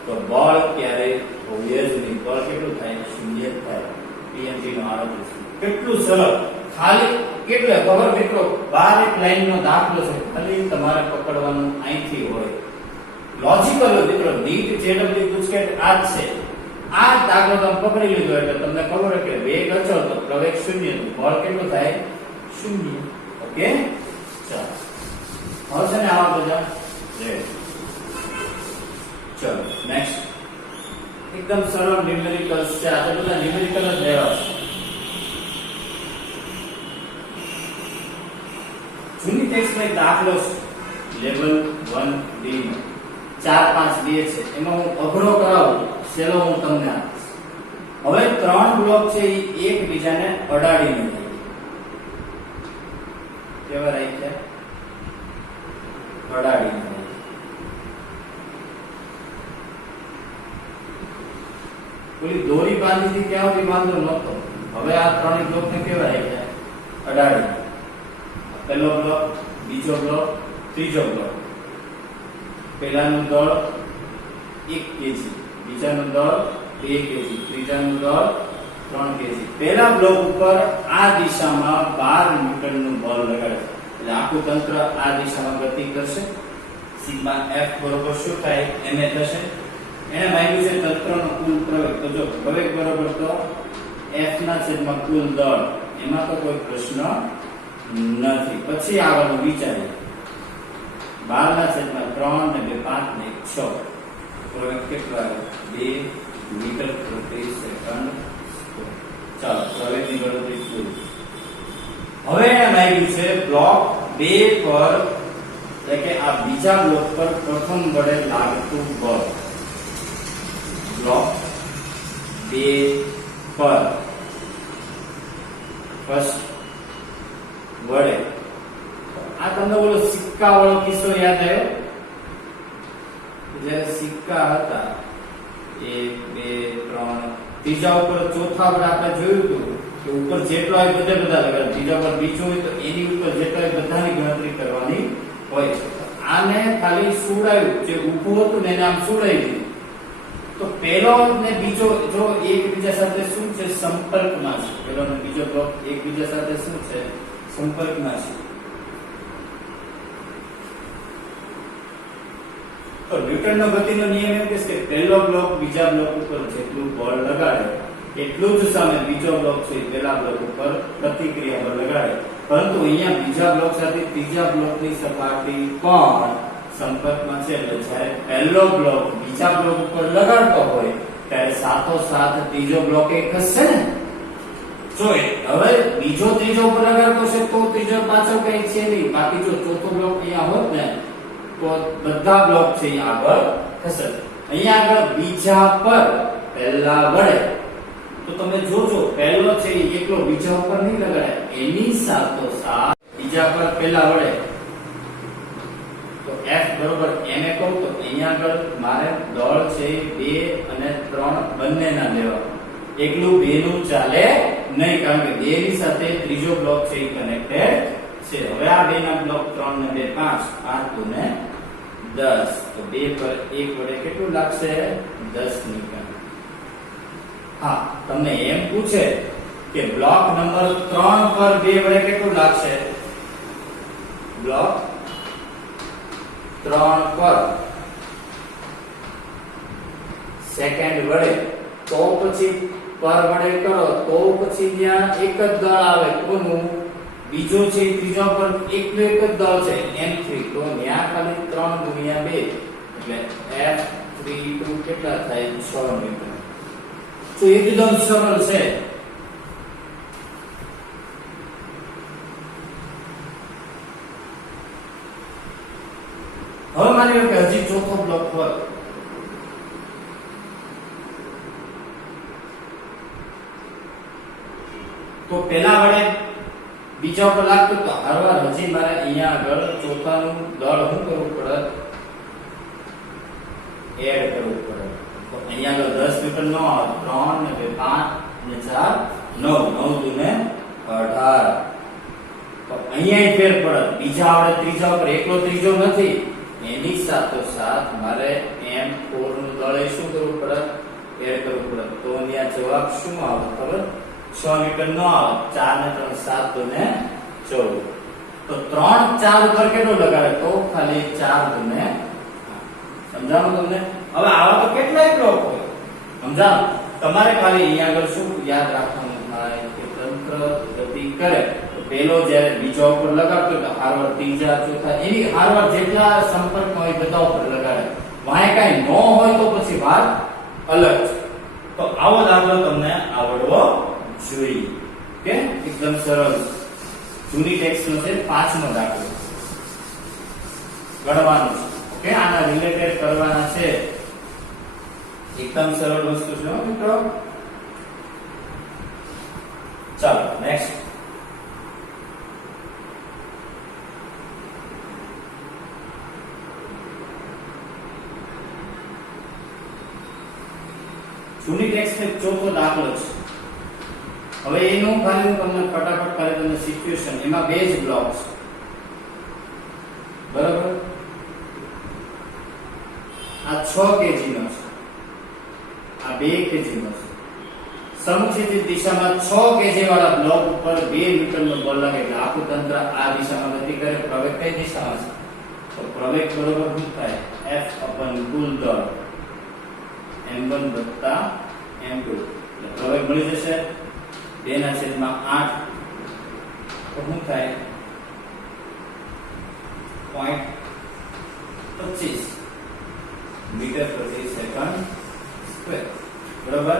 તો બળ ક્યારે હોય જ નહીં. બળ કેટલું થાય? 0 થાય. PMT નો 38. કેટલું સરળ. ખાલી કેટલે ખબર મિત્રો? 12 એક લાઈન નો દાખલો છે. ખાલી તમારે પકડવાનું અહીંથી હોય. લોજિકલ મિત્રો. નીટ જેડબલ્યુ પૂછે આ જ છે. આ દાખલો તમે પકડી લીધો એટલે તમને ખબર છે કે વેગ અચળ તો પ્રવેગ 0 તો બળ કેટલું થાય? 0. ઓકે, ચાલો. હવે છે ને આવા બધા ચલો નેક્સ્ટ એકદમ સરળ ન્યુમેરિકલ્સ છે. આ તો બધા ન્યુમેરિકલ જ લેવા છે. જૂની ટેક્સ્ટમાં એક દાખલો છે લેવલ 1B નો 4 5 2 છે. એમાં હું અઘરો કરાવું, સેલો હું તમને આપીશ. હવે 3 બ્લોક છે એ એકબીજાને અડાડીને થાય. કેવા રાઈ છે? અડાડીને થાય. પેલી દોરી બાંધી હતી ત્યાં સુધી વાંધો નહોતો. હવે આ 3 બ્લોકને કેવા રાઈ છે? અડાડી. પહેલો બ્લોક, બીજો બ્લોક, ત્રીજો બ્લોક. પહેલાનું દળ 1 kg, બીજાનું દળ 2 kg, ત્રીજાનું દળ 3 kg. પહેલા બ્લોક ઉપર આ દિશામાં 12 ન્યૂટનનું બળ લગાડે છે. એટલે આખું તંત્ર આ દિશામાં ગતિ કરશે. સિગ્મા F બરોબર શું થાય? ma થશે. એને માંગ્યું છે તંત્રનો કુલ પ્રવેગ. તો જો પ્રવેગ બરોબર તો F ના છેદમાં કુલ દળ. એમાં તો કોઈ પ્રશ્ન નથી. પછી આગળનું વિચારીએ. 12 ના છેદમાં 3 ને 2 5 ને 6. પ્રવેગ કેટલો આવે? 2 મીટર પ્રતિ સેકન્ડ. ચાલો પ્રવેગની ગણતરી પૂરી. હવે એને આવ્યું છે બ્લોક 2 પર, એટલે કે આ બીજા બ્લોક પર પ્રથમ વડે લાગતું બળ. બ્લોક 2 પર ફર્સ્ટ વડે. આ તમને બોલો સિક્કા વાળો કિસ્સો યાદ આવ્યો? જ્યારે સિક્કા હતા 1 2 3, ત્રીજા ઉપર ચોથા પર આપણે જોયું હતું કે ઉપર જેટલો હોય બધે બધા લગાડ. ત્રીજા પર બીજો હોય તો એની ઉપર જેટલો હોય બધાની ગણતરી કરવાની હોય છે. આને ખાલી સુડાયું, જે ઊભું હતું ને એને આમ સુડાઈ દીધું. તો પહેલો ને બીજો જો એકબીજા સાથે શું છે? સંપર્કમાં છે. પહેલો ને બીજો બ્લોક એકબીજા સાથે શું છે? સંપર્કમાં છે. તો ન્યૂટનનો ગતિનો નિયમ એમ કહે છે કે પહેલો બ્લોક બીજા બ્લોક ઉપર જેટલું બળ લગાડે એટલું જ સામે બીજો બ્લોક છે પહેલા બ્લોક ઉપર પ્રતિક્રિયા બળ લગાડે. પરંતુ અહીંયા બીજા બ્લોક સાથે ત્રીજા બ્લોકની સપાટી પણ સંપર્કમાં છે. એટલે જ્યારે પહેલો બ્લોક બીજા બ્લોક ઉપર લગાડતો હોય ત્યારે સાથોસાથ ત્રીજો બ્લોક એ ખસશે ને. જો હવે બીજો ત્રીજો ઉપર લગાડતો છે તો ત્રીજો પાછળ કઈ છે નહીં. બાકી જો ચોથો બ્લોક અહીંયા હોત ને તો બધા બ્લોક છે એ આગળ ખસે. અહીંયા આગળ બીજા પર પહેલા વડે તો તમે જોજો પહેલો છે એ એકલો બીજા ઉપર નહીં લગાડે, એની સાથોસાથ બીજા પર પહેલા વડે. તો F બરોબર ma કહું તો અહીંયા આગળ મારે દળ છે 2 અને 3 બંનેના લેવા. એકલું 2 નું ચાલે નહીં, કારણ કે 2 ની સાથે ત્રીજો બ્લોક છે એ કનેક્ટેડ છે. હવે આ 2 ના બ્લોક 3 ને 2 5, 5 ને 10. તો 2 પર 1 વડે કેટલું લાગશે? 10 ન્યૂટન. હા, તમને એમ પૂછે કે બ્લોક નંબર 3 પર 2 વડે કેટલું લાગશે? બ્લોક 3 પર સેકન્ડ વડે તો પછી પર વડે કરો તો પછી ત્યાં એક જ દળ આવે. કોનું? બીજો છે ત્રીજા પર એક જ દળ છે m3. તો ત્યાં ખાલી 3 ગુણ્યા 2 એટલે F32 કેટલા થાય? 6 ન્યૂટન. તો એકદમ સરળ છે. હવે માની લો કે હજી ચોથો બ્લોક હોય તો પેલા વડે બીજા ઉપર લાગતું તો હરવાર હજી મારે અહીંયા આગળ ચોથાનું દળ શું કરવું પડે? એડ કરવું પડે. તો અહીંયા આગળ 10 ન્યૂટન નો આવે. 3 ને 2 5 ને 4 9, 9 દુને 18. તો અહીંયા ફેર પડે. બીજા આવડે ત્રીજા ઉપર એકલો ત્રીજો નથી, એની સાથોસાથ મારે m4 નું દળ શું કરવું પડે? એડ કરવું પડે. તો અહીંયા જવાબ શું આવે ખબર? 6 ન્યૂટન નો આવે. 4 ને 3 7 દુને 14. તો 3 4 ઉપર કેટલો લગાડે? તો ખાલી 4 દુને. સમજાણું તમને? હવે આવા તો કેટલાય બ્લોક હોય, સમજાણું? તમારે ખાલી અહીંયા આગળ શું યાદ રાખવાનું થાય કે તંત્ર ગતિ કરે તો પેલો જ્યારે બીજા ઉપર લગાડતો તો હારવાર ત્રીજા ચોથા એની હારવાર જેટલા સંપર્કમાં હોય બધા ઉપર લગાડે. વાય કાઈ ન હોય તો પછી વાત અલગ છે. તો આવો દાખલો તમને આવડવો જોઈએ. કે એકદમ સરળ જૂની ટેક્સ્ટનો છે પાંચમો દાખલો ગણવાનો છે. ઓકે, આના રિલેટેડ કરવાના છે. એકદમ સરળ વસ્તુ છે મિત્રો. ચાલો નેક્સ્ટ. જૂની ટેક્સ્ટ એક ચોથો દાખલો છે. હવે એનું ખાલી હું તમને ફટાફટ ખાલી તમને સિચ્યુએશન, એમાં બે જ બ્લોક છે બરાબર. આ 6 કેજી નો છે, આ 2 કેજી નો છે. સમક્ષિતિજ દિશામાં 6 કેજી વાળા બ્લોક ઉપર 2 ન્યૂટનનો બળ લાગે એટલે આખું તંત્ર આ દિશામાં ગતિ કરે. પ્રવેગ કઈ દિશામાં છે? તો પ્રવેગ બરોબર શું થાય? F upon કુલ દળ m1 વત્તા m2 એટલે પ્રવેગ મળી જશે 2/8. તો શું થાય? 0.25 મીટર પ્રતિ સેકન્ડ સ્ક્વેર બરાબર.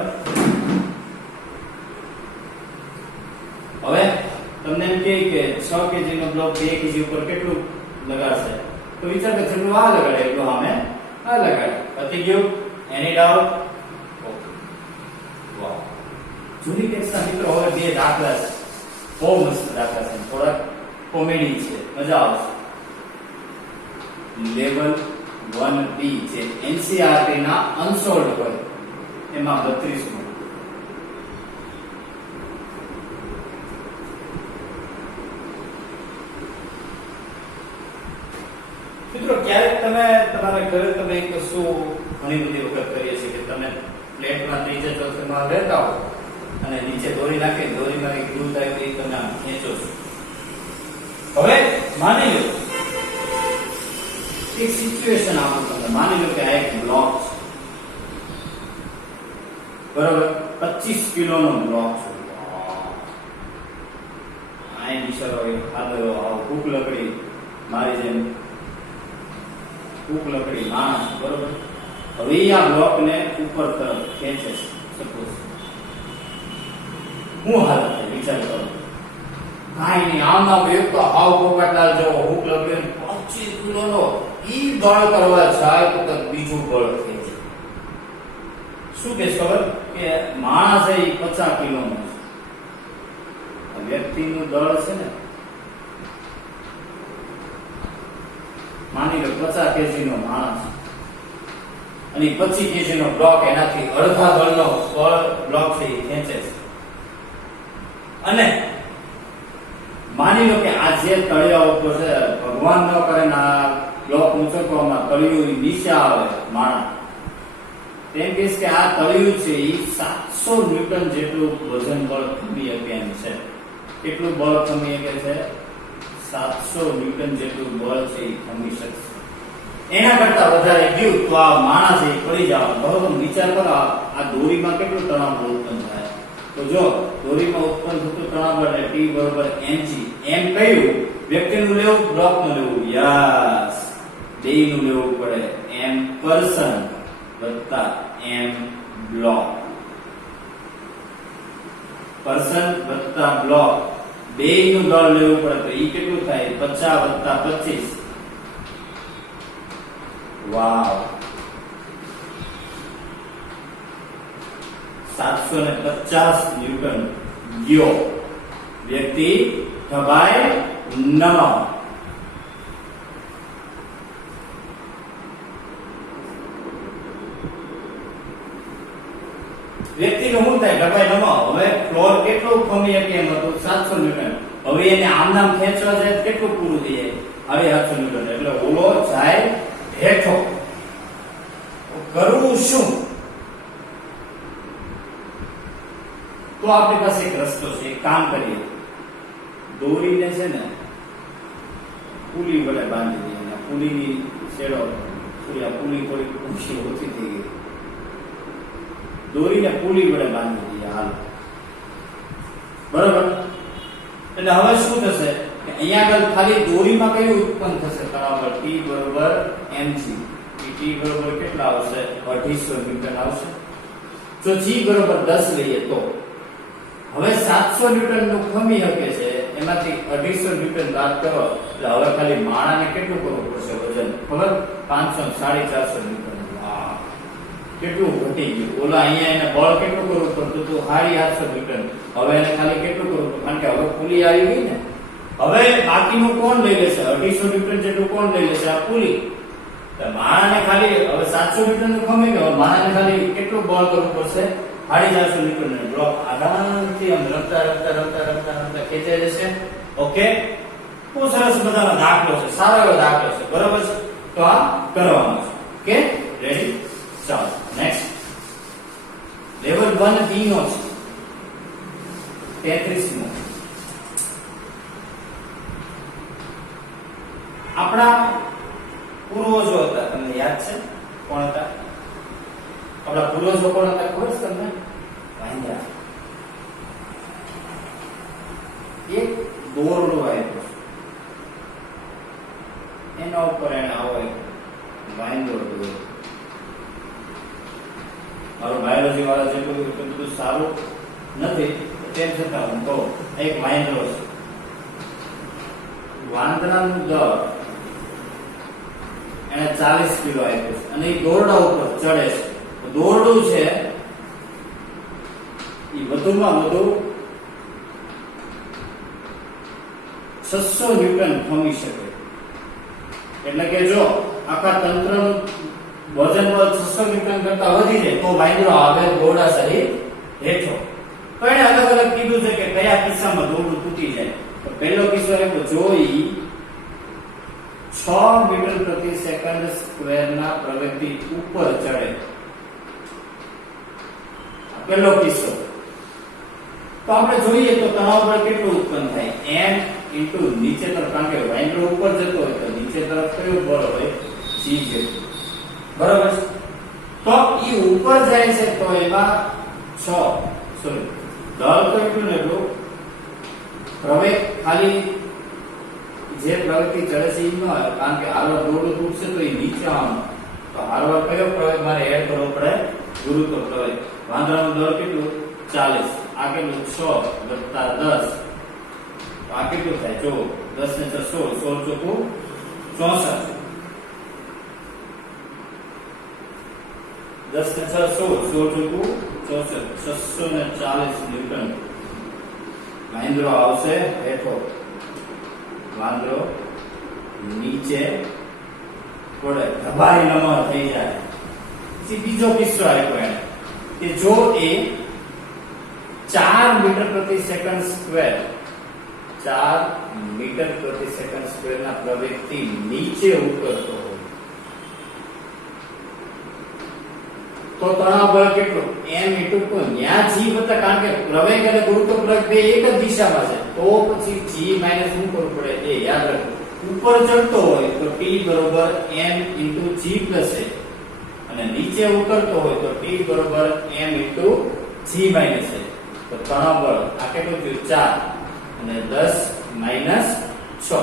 હવે તમને એમ કહે કે 6 કેજી નો બ્લોક 2 કેજી ઉપર કેટલું લગાડશે? તો વિચાર કે જેટલું આ લગાડે એટલું આમે આ લગાડે. પતી ગયું? એની ડાઉટ? વાહ, જૂની ટેક્સ્ટના મિત્રો હવે બે દાખલા છે, બહુ મસ્ત દાખલા છે, થોડા કોમેડી છે, મજા આવશે. લેવલ 1B જે NCERT ના અનસોલ્ડ હોય એમાં 32 માં. મિત્રો ક્યારેક તમે તમારા ઘરે તમે એક વસ્તુ ઘણી બધી વખત કરીએ છીએ કે તમે પ્લેટમાં ત્રીજે ચોથેમાં રહેતા હો અને નીચે દોરી નાખી, દોરીમાં એક દૂધ આવી તમે આમ ખેંચો છો. હવે માની લો એક સિચ્યુએશન આપું તમને. માની લો કે આ એક બ્લોક છે બરોબર, 25 કિલોનો બ્લોક છે. આ બિચારો એક ખાધો ભૂખ લકડી મારી જેમ ફૂક લકડી માણસ બરોબર. હવે આ બ્લોક ને ઉપર તરફ ખેંચે છે. સપોઝ હું હાલત થાય વિચાર કરો. કાંઈ નહીં, આમના એક તો હાવ પોપટલાલ જેવો ફૂક લકડી 25 કિલોનો ઈ દળ કરવા જાય તો બીજું બળ ખેંચે. શું કે ખબર કે માણસ એ 50 કિલોનો છે, વ્યક્તિનું દળ છે ને માની લો 50 કેજી નો માણસ અને 25 કેજી નો બ્લોક, એનાથી અડધા બળનો બ્લોક છે એ ખેંચે છે. અને માની લો કે આ જે તળિયા ઉપર છે, ભગવાન ન કરે ને આ બ્લોક ઉંચકવામાં તળિયું નીચે આવે માણસ, તેમ કહીશ કે આ તળિયું છે એ 700 ન્યૂટન જેટલું વજન બળ ખમી શકે એમ છે. કેટલું બળ ખમી શકે છે? 700 ન્યૂટન જેટલું બળ છે એ ખમી શકશે. એના કરતા વધારે ગયું તો આ માણસ એ પડી જવાનો બરોબર. વિચાર કરો આ દોરીમાં કેટલું તણાવ બળ ઉત્પન્ન થાય. તો જો દોરીમાં ઉત્પન્ન થતું તણાવ બળ T બરોબર mg. એમ કયું વ્યક્તિનું લેવું, બ્લોકનું લેવું? યસ, બેયનું લેવું પડે. m પર્સન વત્તા m બ્લોક. પર્સન વત્તા બ્લોક બેયનું દળ લેવું પડે તો ઈ કેટલું થાય? 50 વત્તા 25. વાવ, 750 ન્યૂટન ગયો. વ્યક્તિ દબાય નમા. વ્યક્તિનું શું થાય? દબાય નમા. હવે ફ્લોર કેટલું ખમી શકે એમ હતું? 700 ન્યૂટન. હવે એને આમ નામ ખેંચવા જાય કેટલું પૂરું થઈ જાય? હવે 800 ન્યૂટન. એટલે ઓલો જાય હેઠો. કરવું શું? તો આપણી પાસે એક રસ્તો છે. એક કામ કરીએ, દોરીને છે ને પુલી વડે બાંધી દઈએ. પુલીની છેડો પુલી થોડી ઊંચી ઓછી થઈ ગઈ, દોરીને પુલી વડે બાંધી દઈએ. હાલ બરોબર. એટલે હવે શું થશે કે અહીંયા આગળ ખાલી દોરીમાં કયું ઉત્પન્ન થશે? તણાવ બળ T બરોબર mg. T બરોબર કેટલા આવશે? 250 ન્યૂટન આવશે. જો G બરોબર 10 લઈએ તો હવે 700 ન્યૂટન નું ખમી શકે છે, એમાંથી 250 ન્યૂટન બાદ કરો એટલે હવે ખાલી માળાને કેટલું કરવું પડશે વજન ખબર? 500 450 ન્યૂટન. વાહ, કેટલું ઘટી ગયું. ઓલા અહીંયા એને બળ કેટલું કરવું પડતું હતું? 850 ન્યૂટન. હવે એને ખાલી કેટલું કરવું પડતું? કારણ કે હવે પુલી આવી ગઈ ને. હવે બાકીનું કોણ લઈ લેશે? 250 ન્યૂટન જેટલું કોણ લઈ લેશે? આ પુલી. તો માળાને ખાલી હવે 700 ન્યૂટન નું ખમી ગયું, માળાને ખાલી કેટલું બળ કરવું પડશે? 450 ન્યૂટન નો બ્લોક આરામથી આમ રમતા ખેંચાઈ જશે. ઓકે, બહુ સરસ મજાનો દાખલો છે, સારો એવો દાખલો છે, બરોબર છે? તો આ કરવાનો છે. Okay, ready? ચાલો નેક્સ્ટ લેવલ 1 ડી નો છે 33મો. આપણા પૂર્વજો હતા, તમને યાદ છે કોણ હતા? આપણા પૂર્વજો કોણ હતા ખબર છે તમને? વાંદરા. એક દોરડો આવ્યો, એના ઉપર એને આવો વાંદરો દોર્યો. મારું બાયોલોજી વાળા જેટલું બધું સારું નથી, તેમ છતાં હું કહું, એક વાંદરો છે. વાંદરાનું દળ એને 40 કિલો આપ્યું છે અને એ દોરડા ઉપર ચડે છે. દોરડું છે એ વધુમાં વધુ 600 ન્યૂટન ખમી શકે. એટલે કે જો આખા તંત્રનું વજન બળ 600 ન્યૂટન કરતા વધી જાય તો વાંદરો આવે દોરડા સહિત હેઠો. તો એને અલગ અલગ કીધું છે કે કયા કિસ્સામાં દોરડું તૂટી જાય. તો પહેલો કિસ્સો એ જોઈ 6 મીટર પ્રતિ સેકન્ડ સ્ક્વેરના પ્રવેગથી ઉપર ચડે. પહેલો કિસ્સો. તો આપણે જોઈએ તો તણાવ બળ કેટલું ઉત્પન્ન થાય? m ઇન્ટુ નીચે તરફ, કારણ કે વાંદરો ઉપર જતો હોય તો નીચે તરફ કયું બળ હોય? g જેટલું. બરાબર છે? તો એ ઉપર જાય છે તો એમાં 6 દળ તો એટલું ને એટલું પ્રવેગ ખાલી જે પ્રવેગથી ચડે છે એ ન હોય, કારણ કે હારવાર દોરડું તૂટશે તો એ નીચે આવવાનું. તો હારવાર કયો પ્રવેગ મારે એડ કરવો પડે? ગુરુત્વ પ્રવેગ. વાંદરાનું દળ કેટલું? 40. આ કેટલું? 6 વત્તા 10. તો આ કેટલું થાય? જો 10 ને 16, 16 ચોકું 64. 10 ને 6 16, 16 ચોકું 64, 640 ન્યૂટન. વાંદરો આવશે હેઠો, વાંદરો નીચે પડે, ધબારી નમર થઈ જાય. પછી બીજો કિસ્સો આપ્યો એને કે જો એ 4 મીટર પ્રતિ સેકન્ડ સ્ક્વેર 4 મીટર પ્રતિ સેકન્ડ સ્ક્વેર ના પ્રવેગથી નીચે ઉતરતો હોય તો તણાવ બળ કેટલું? m ઇન્ટુ ન્યા g વત્તા, કારણ કે પ્રવેગ અને ગુરુત્વ પ્રવેગ બે એક જ દિશામાં છે તો પછી g માઈનસ શું કરવું પડે? એ યાદ રાખો. ઉપર ચડતો હોય તો t બરોબર m into g plus a, અને નીચે ઉતરતો હોય તો t બરોબર m into g minus a. તો તણાવ બળ આ કેટલું થયું? 4 અને 10 માઈનસ 6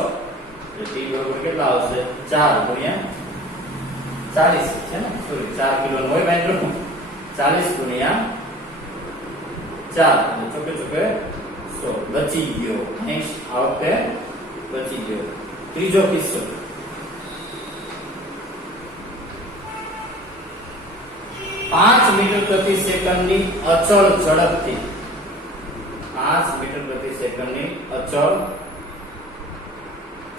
એટલે t બરોબર કેટલા આવશે? 4 ગુણ્યા 40 છે ને, સોરી 4 કિલો હોય વાંદરો, 40 ગુણ્યા 4 અને ચોકે ચોકે 100 બચી ગયો. નેક્સ્ટ આ વખતે બચી ગયો. ત્રીજો કિસ્સો. 5 મીટર પ્રતિ સેકન્ડની અચળ ઝડપથી 5 મીટર પ્રતિ સેકન્ડની અચળ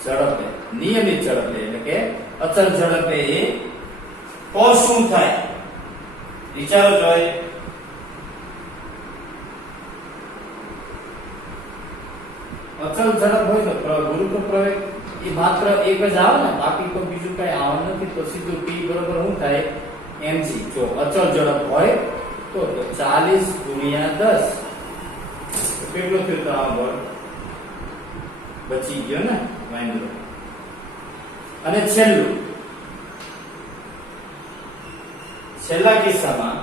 ઝડપે, નિયમિત ઝડપે એટલે કે અચળ ઝડપે એ તો શું થાય? વિચારો જોઈએ. અચળ ઝડપ હોય તો ગુરુત્વ પ્રવેગ એ માત્ર એક જ આવે ને, બાકી તો બીજું કઈ આવવાનું નથી. તો સીધું t બરોબર શું થાય? mg. જો અચળ ઝડપ હોય તો 40 ગુણ્યા 10 કેટલું થયું તણાવ બળ? બચી ગયો ને વાંદરો. અને છેલ્લા કિસ્સામાં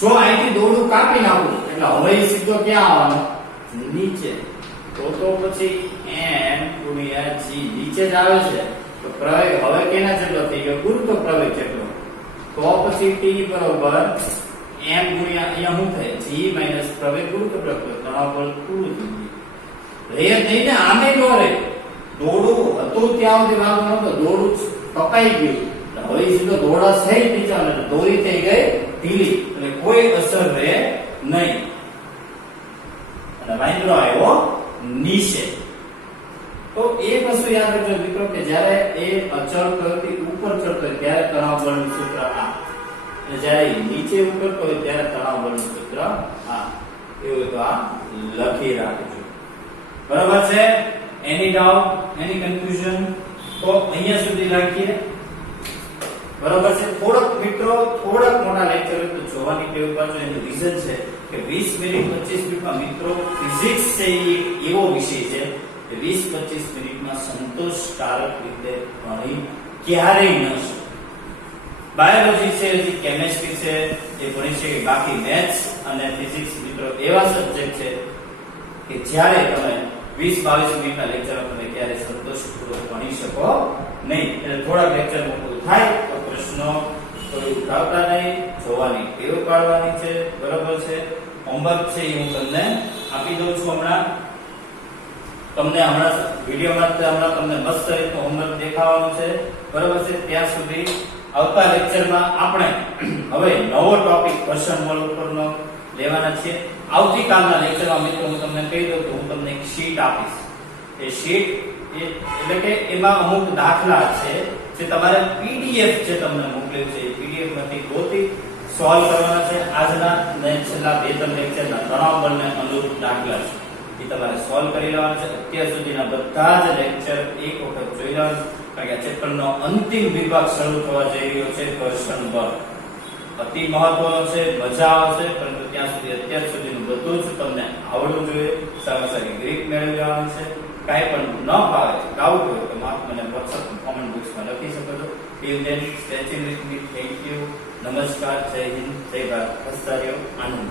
જો અહીંથી દોરડું કાપી નાખું એટલે હવે સીધો ક્યાં આવવાનો? નીચે. તો પછી m ગુણ્યા g નીચે જ આવે છે તો પ્રવેગ હવે કેના જેટલો થઈ ગયો? ગુરુત્વ પ્રવેગ જેટલો. તો પછી t બરોબર m ગુણ્યા અહીંયા શું થાય? g પ્રવેગ ગુરુત્વ પ્રવેગ તણાવ બળ પૂરું થઈ ગયું. રે નહીં ને આમે નો રે. દોડું હતું ત્યાં સુધી વાંધો નતો, દોડું કપાઈ ગયું. હવે સીધો દોડા થઈ નીચે અને દોરી થઈ ગઈ ઢીલી, એટલે કોઈ અસર રહે નહીં અને વાંદરો આવ્યો નીચે. તો એક વસ્તુ યાદ રાખજો મિત્રો કે જ્યારે એ અચળ કરતી ઉપર ચડતો હોય ત્યારે તણાવ બળનું સૂત્ર આ, અને જ્યારે નીચે ઉતરતો હોય ત્યારે તણાવ બળનું સૂત્ર આ. એવું તો આ લખી રાખજો. બરાબર છે? એની ડાઉટ, એની કન્ફ્યુઝન? તો અહીંયા સુધી રાખીએ. બરાબર છે? થોડોક મિત્રો થોડાક મોટા લેક્ચર તો જોવાની ટેવ પાછો એનું રીઝન છે કે 20 મિનિટ 25 મિનિટમાં મિત્રો ફિઝિક્સ છે એ એવો વિષય છે કે 20-25 મિનિટમાં સંતોષકારક રીતે ભણી ક્યારેય ન શકે. બાયોલોજી છે, કેમેસ્ટ્રી છે એ ભણી શકે, બાકી મેથ્સ અને ફિઝિક્સ મિત્રો એવા સબ્જેક્ટ છે કે જ્યારે તમે 20-22 મિનિટના લેક્ચર તમે ક્યારે સંતોષપૂર્વક ભણી શકો નહીં. એટલે થોડા લેક્ચરમાં પૂરું થાય તો પ્રશ્નો કોઈ ઉઠાવતા નહીં, જોવાની ટેવ પાડવાની છે. બરાબર છે? હોમવર્ક છે એ હું તમને આપી દઉં છું હમણાં. તમને હમણાં વિડિયોમાં તમને મસ્ત રીતનું હોમવર્ક દેખાવાનું છે. બરાબર છે? ત્યાં સુધી આવતા લેક્ચરમાં આપણે હવે નવો ટોપિક પર્સન મોલ ઉપરનો લેવાના છે. આવતીકાલના લેક્ચરમાં મિત્રો હું તમને કહી દઉં કે હું તમને એક શીટ આપીશ. એ શીટ એટલે કે એમાં અમુક દાખલા છે જે તમારે પીડીએફ જે તમને મોકલ્યું છે એ પીડીએફ માંથી ગોતી સોલ્વ કરવાના છે. આજના ને છેલ્લા 2-3 લેક્ચરના તણાવ બળને અનુરૂપ દાખલા છે એ તમારે સોલ્વ કરી લેવાના છે. અત્યાર સુધીના બધા જ લેક્ચર એક વખત જોઈ લેવાના છે, કારણ કે આ ચેપ્ટરનો અંતિમ વિભાગ શરૂ થવા જઈ રહ્યો છે ઘર્ષણ બળ. અતિ મહત્વનો છે, મજા આવશે, પરંતુ ત્યાં સુધી અત્યાર સુધીનું બધું જ તમને આવડવું જોઈએ. સામે સારી ગ્રીપ મેળવી લેવાની છે. કાંઈ પણ ન ફાવે, ડાઉટ હોય તો મને WhatsApp કોમેન્ટ બોક્સમાં લખી શકો છો. Till then stay tuned with me. Thank you. નમસ્કાર. જય હિન્દ. જય ભારત. હસતા રહ્યો. આનંદ.